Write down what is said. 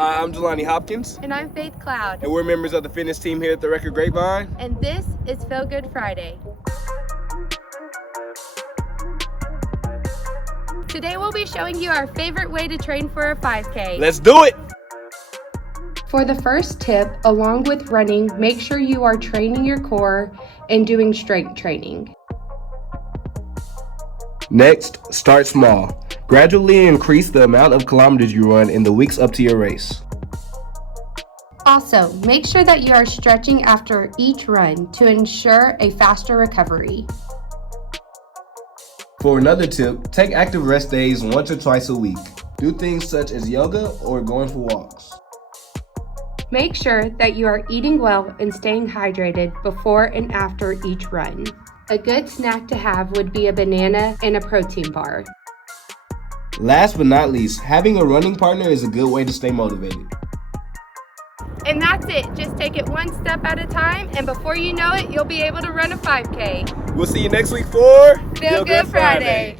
Hi, I'm Jelani Hopkins, And I'm Faith Cloud. and we're members of the fitness team here at the Record Grapevine. And this is Feel Good Friday. Today we'll be showing you our favorite way to train for a 5K. Let's do it! For the first tip, along with running, make sure you are training your core and doing strength training. Next, start small. Gradually increase the amount of kilometers you run in the weeks up to your race. Also, make sure that you are stretching after each run to ensure a faster recovery. For another tip, take active rest days once or twice a week. Do things such as yoga or going for walks. Make sure that you are eating well and staying hydrated before and after each run. A good snack to have would be a banana and a protein bar. Last but not least, having a running partner is a good way to stay motivated. And that's it. Just take it one step at a time, and before you know it, you'll be able to run a 5K. We'll see you next week for Feel Good Friday.